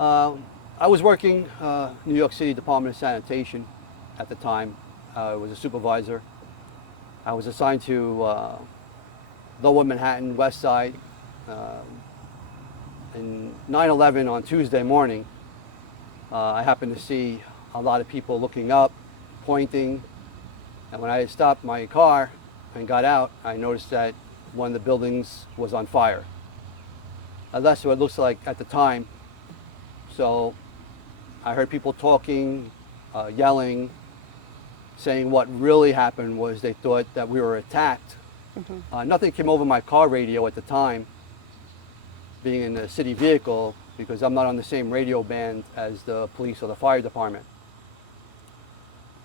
I was working New York City Department of Sanitation at the time. I was a supervisor. I was assigned to Lower Manhattan, West Side. In 9/11 on Tuesday morning, I happened to see a lot of people looking up, pointing, and when I stopped my car and got out, I noticed that one of the buildings was on fire. That's what it looks like at the time. So I heard people talking, yelling, saying what really happened was they thought that we were attacked. Nothing came over my car radio at the time, being in a city vehicle, because I'm not on the same radio band as the police or the fire department.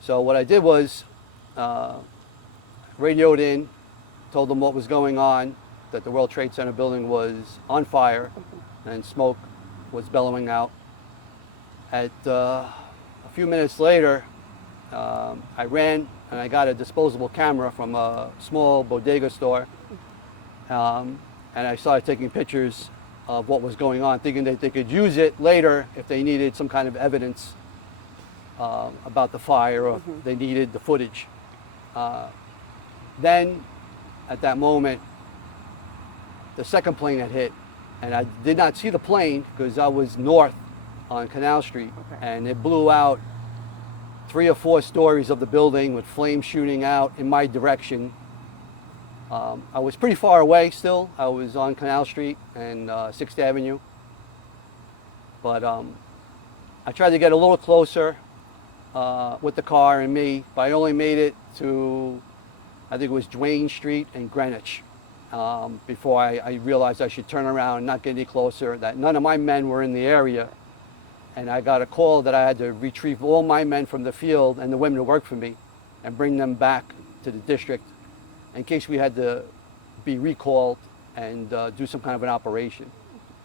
So what I did was radioed in, told them what was going on, that the World Trade Center building was on fire and smoke was bellowing out. A few minutes later, I ran and I got a disposable camera from a small bodega store, and I started taking pictures of what was going on, thinking that they could use it later if they needed some kind of evidence about the fire, or if they needed the footage. Then, at that moment, the second plane had hit, and I did not see the plane because I was north on Canal Street, and it blew out 3 or 4 stories of the building with flames shooting out in my direction. I was pretty far away still. I was on Canal Street and 6th Avenue. But I tried to get a little closer with the car and me, but I only made it to, I think it was Duane Street and Greenwich, before I realized I should turn around and not get any closer, that none of my men were in the area. And I got a call that I had to retrieve all my men from the field and the women who worked for me and bring them back to the district in case we had to be recalled and do some kind of an operation,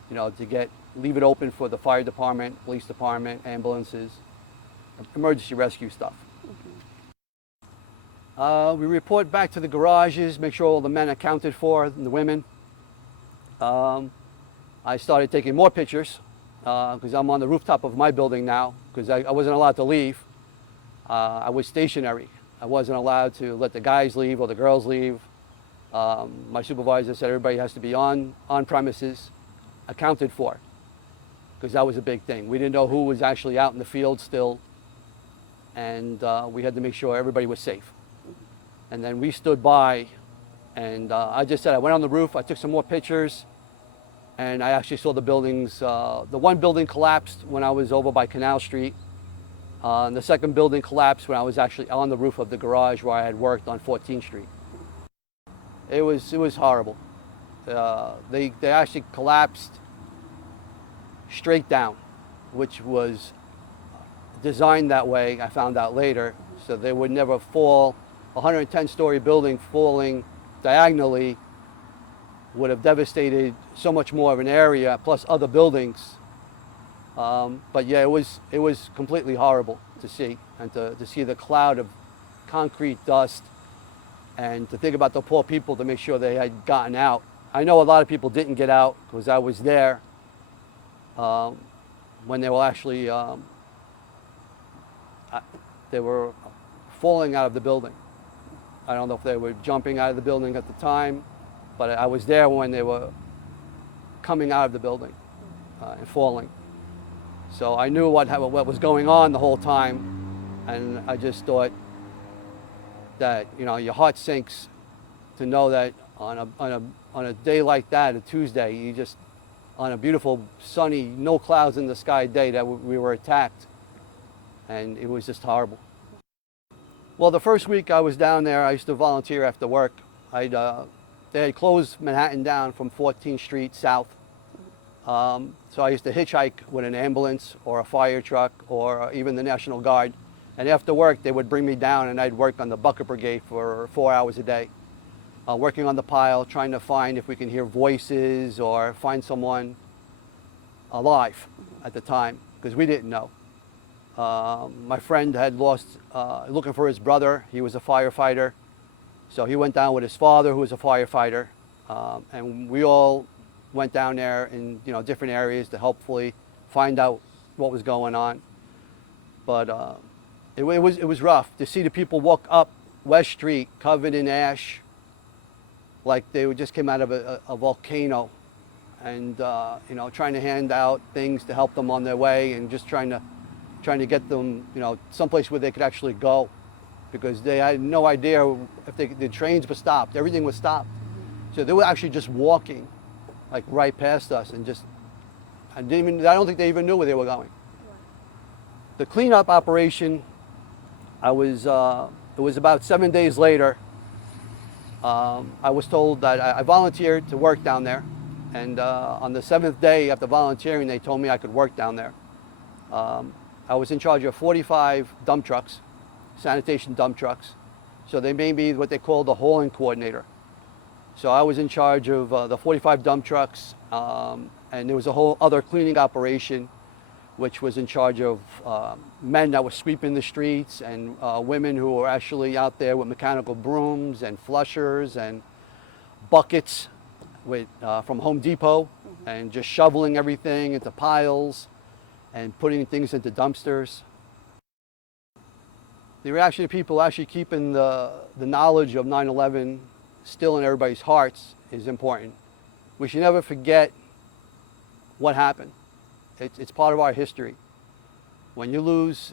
you know, to leave it open for the fire department, police department, ambulances, emergency rescue stuff. We report back to the garages, make sure all the men accounted for and the women. I started taking more pictures because I'm on the rooftop of my building now, because I wasn't allowed to leave. I was stationary. I wasn't allowed to let the guys leave or the girls leave. My supervisor said everybody has to be on premises, accounted for, because that was a big thing. We didn't know who was actually out in the field still, and we had to make sure everybody was safe. And then we stood by, and I just said I went on the roof, I took some more pictures, and I actually saw the buildings. The one building collapsed when I was over by Canal Street. And the second building collapsed when I was actually on the roof of the garage where I had worked on 14th Street. It was horrible. They actually collapsed straight down, which was designed that way, I found out later, so they would never fall. A 110-story building falling diagonally would have devastated so much more of an area, plus other buildings. But yeah, it was completely horrible to see, and to see the cloud of concrete dust, and to think about the poor people to make sure they had gotten out. I know a lot of people didn't get out because I was there when they were actually they were falling out of the building. I don't know if they were jumping out of the building at the time, but I was there when they were coming out of the building and falling. So I knew what was going on the whole time, and I just thought that, you know, your heart sinks to know that on a day like that, a Tuesday, you just, on a beautiful, sunny, no clouds in the sky day, that we were attacked, and it was just horrible. Well, the first week I was down there, I used to volunteer after work. They had closed Manhattan down from 14th Street south. So I used to hitchhike with an ambulance or a fire truck or even the National Guard. And after work, they would bring me down and I'd work on the bucket brigade for 4 hours a day, working on the pile, trying to find if we can hear voices or find someone alive at the time, because we didn't know. My friend had lost, looking for his brother. He was a firefighter. So he went down with his father, who was a firefighter. And we all went down there in different areas to hopefully find out what was going on. But it was rough to see the people walk up West Street covered in ash, like they just came out of a volcano, and you know, trying to hand out things to help them on their way, and just trying to get them, you know, someplace where they could actually go, because they had no idea if the trains were stopped. Everything was stopped, so they were actually just walking, like right past us, and just I don't think they even knew where they were going. The cleanup operation, it was about 7 days later. I was told that I volunteered to work down there, and on the 7th day after volunteering, they told me I could work down there. I was in charge of 45 dump trucks, sanitation dump trucks. So they made me what they call the hauling coordinator. So I was in charge of the 45 dump trucks, and there was a whole other cleaning operation, which was in charge of men that were sweeping the streets, and women who were actually out there with mechanical brooms and flushers and buckets from Home Depot, and just shoveling everything into piles and putting things into dumpsters. The reaction of people actually keeping the knowledge of 9/11 still in everybody's hearts is important. We should never forget what happened. It's part of our history. When you lose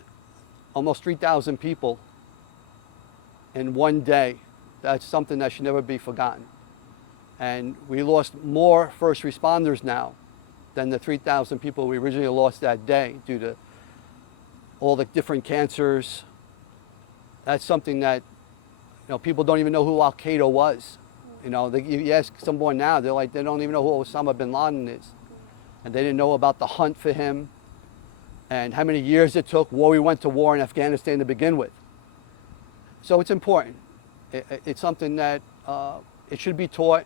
almost 3,000 people in one day, that's something that should never be forgotten. And we lost more first responders now than the 3,000 people we originally lost that day due to all the different cancers. That's something that, you know, people don't even know who Al-Qaeda was. You know, you ask someone now, they don't even know who Osama bin Laden is. And they didn't know about the hunt for him and how many years it took, why we went to war in Afghanistan to begin with. So it's important. It's something that it should be taught,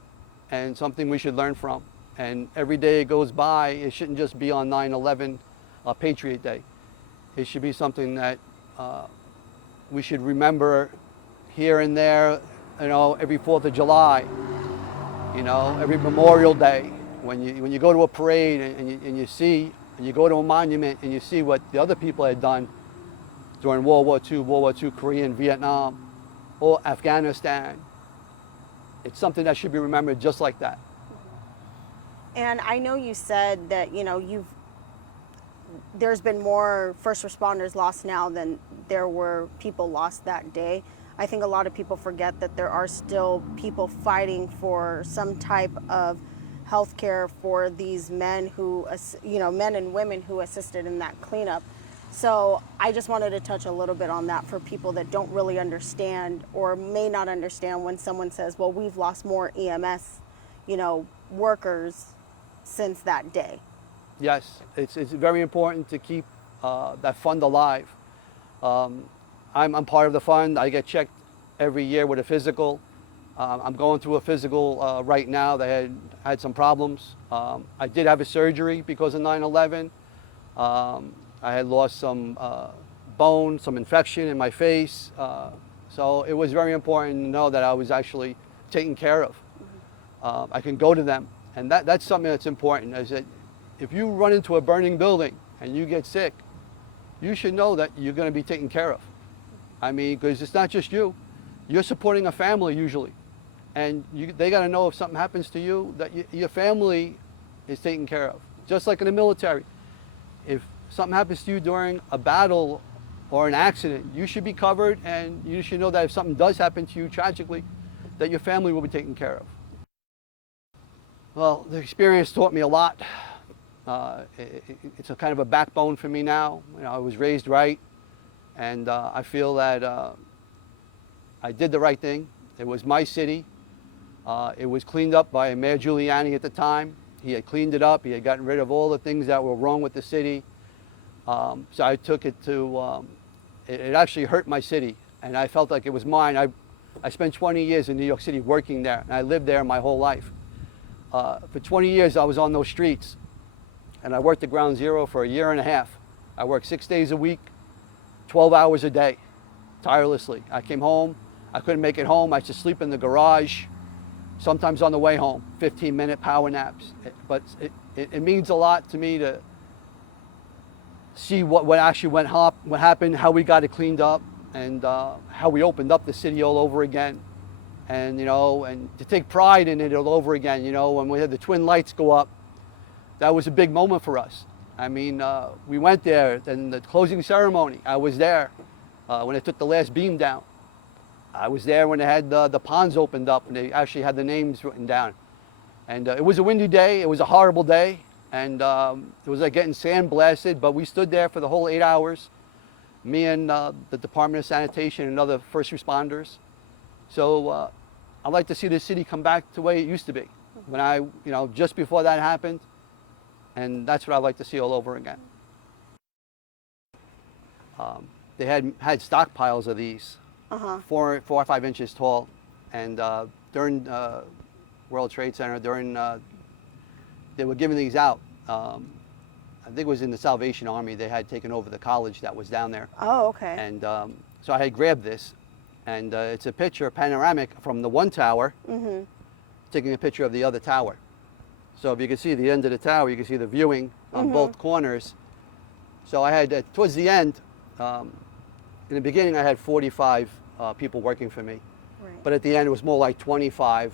and something we should learn from. And every day it goes by, it shouldn't just be on 9/11 Patriot Day. It should be something that we should remember here and there, you know, every 4th of July, you know, every Memorial Day. When you go to a parade and you go to a monument and you see what the other people had done during World War II, Korea and Vietnam, or Afghanistan, it's something that should be remembered just like that. And I know you said that, you know, there's been more first responders lost now than there were people lost that day. I think a lot of people forget that there are still people fighting for some type of health care for these men who, you know, men and women who assisted in that cleanup. So I just wanted to touch a little bit on that for people that don't really understand or may not understand when someone says, well, we've lost more EMS, you know, workers since that day. Yes, it's very important to keep that fund alive. I'm part of the fund. I get checked every year with a physical. I'm going through a physical right now that had some problems. I did have a surgery because of 9/11. I had lost some bone, some infection in my face. So it was very important to know that I was actually taken care of. I can go to them. And that's something that's important, is that if you run into a burning building and you get sick, you should know that you're going to be taken care of. I mean, because it's not just you. You're supporting a family usually. And they got to know if something happens to you, that your family is taken care of. Just like in the military. If something happens to you during a battle or an accident, you should be covered, and you should know that if something does happen to you tragically, that your family will be taken care of. Well, the experience taught me a lot. It's a kind of a backbone for me now. You know, I was raised right, and I feel that I did the right thing. It was my city. It was cleaned up by Mayor Giuliani at the time. He had cleaned it up. He had gotten rid of all the things that were wrong with the city. So I took it to, it actually hurt my city, and I felt like it was mine. I spent 20 years in New York City working there, and I lived there my whole life. For 20 years, I was on those streets, and I worked at Ground Zero for a year and a half. I worked 6 days a week, 12 hours a day, tirelessly. I came home. I couldn't make it home. I used to sleep in the garage, sometimes on the way home, 15-minute power naps. But it means a lot to me to see what actually what happened, how we got it cleaned up, and how we opened up the city all over again. And, you know, and to take pride in it all over again, you know, when we had the twin lights go up, that was a big moment for us. I mean, we went there, and the closing ceremony, I was there when they took the last beam down. I was there when they had the ponds opened up, and they actually had the names written down. And it was a windy day, it was a horrible day, and it was like getting sandblasted, but we stood there for the whole 8 hours, me and the Department of Sanitation and other first responders. So I'd like to see this city come back to the way it used to be, when just before that happened, and that's what I'd like to see all over again. They had stockpiles of these, 4 or 5 inches tall, and during World Trade Center, they were giving these out. I think it was in the Salvation Army. They had taken over the college that was down there. Oh, okay. And so I had grabbed this, and it's a picture, panoramic from the one tower, taking a picture of the other tower. So if you can see the end of the tower, you can see the viewing on both corners. So I had, towards the end, in the beginning I had 45 people working for me. Right. But at the end it was more like 25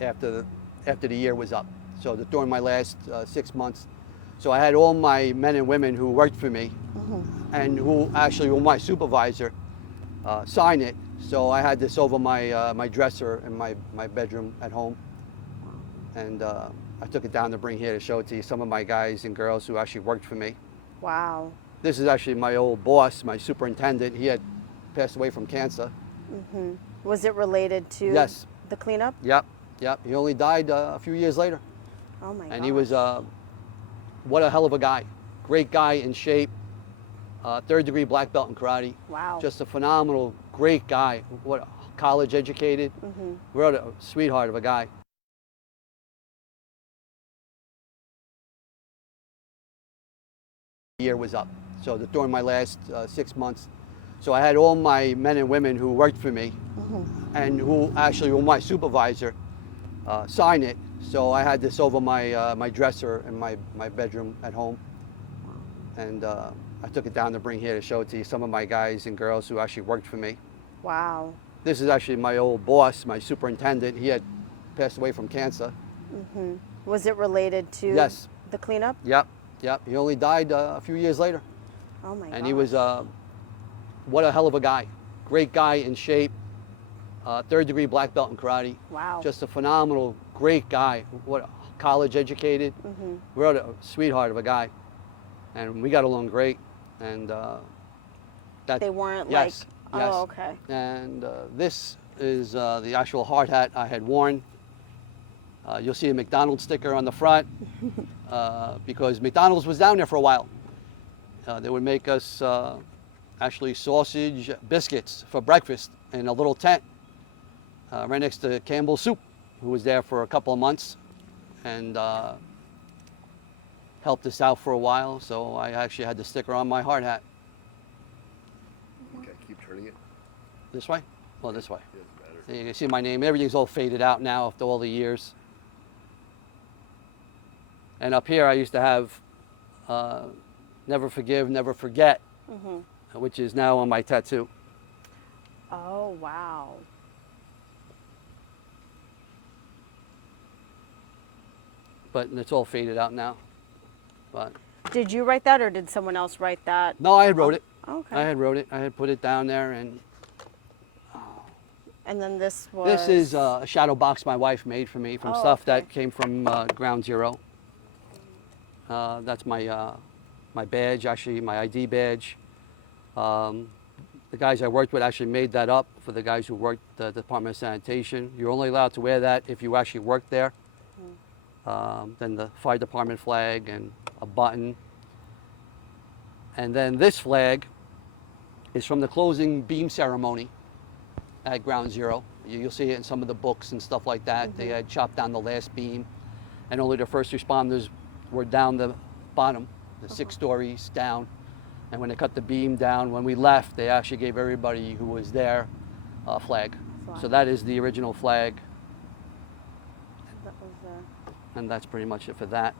after the year was up. So during my last 6 months. So I had all my men and women who worked for me and who actually were my supervisor sign it. So I had this over my dresser in my bedroom at home. And I took it down to bring here to show it to you, some of my guys and girls who actually worked for me. Wow. This is actually my old boss, my superintendent. He had passed away from cancer. Was it related to Yes. the cleanup? Yep. He only died a few years later. Oh my god. And he was, what a hell of a guy. Great guy, in shape, 3rd degree black belt in karate. Wow. Just a phenomenal, great guy. What, college educated. What a sweetheart of a guy. The year was up. So during my last 6 months. So I had all my men and women who worked for me and who actually were my supervisor sign it. So I had this over my dresser in my bedroom at home. And I took it down to bring here to show it to you, some of my guys and girls who actually worked for me. Wow. This is actually my old boss, my superintendent. He had passed away from cancer. Was it related to Yes. the cleanup? Yep. He only died a few years later. Oh my god. And he was, what a hell of a guy. Great guy, in shape, 3rd degree black belt in karate. Wow. Just a phenomenal, great guy. What, college educated. What a sweetheart of a guy. And we got along great. And that. They weren't yes, like, yes. oh, okay. And this is the actual hard hat I had worn. You'll see a McDonald's sticker on the front because McDonald's was down there for a while. They would make us actually sausage biscuits for breakfast in a little tent right next to Campbell's Soup, who was there for a couple of months and helped us out for a while. So I actually had the sticker on my hard hat. Okay, keep turning it. This way? Well, this way. Yeah, it's better. So you can see my name. Everything's all faded out now after all the years. And up here I used to have never forgive, never forget, which is now on my tattoo. Oh, wow. But it's all faded out now. But Did you write that or did someone else write that? no, I had wrote it. Okay. I had wrote it. I had put it down there. And And then this was... this is a shadow box my wife made for me from Oh, stuff okay. that came from Ground Zero. That's my my badge, actually my ID badge. The guys I worked with actually made that up for the guys who worked the Department of Sanitation. You're only allowed to wear that if you actually worked there. Then the fire department flag and a button. And then this flag is from the closing beam ceremony at Ground Zero. You'll see it in some of the books and stuff like that. They had chopped down the last beam and only the first responders were down the bottom, the 6 stories down. And when they cut the beam down, when we left, they actually gave everybody who was there a flag. So that is the original flag. That was, And that's pretty much it for that.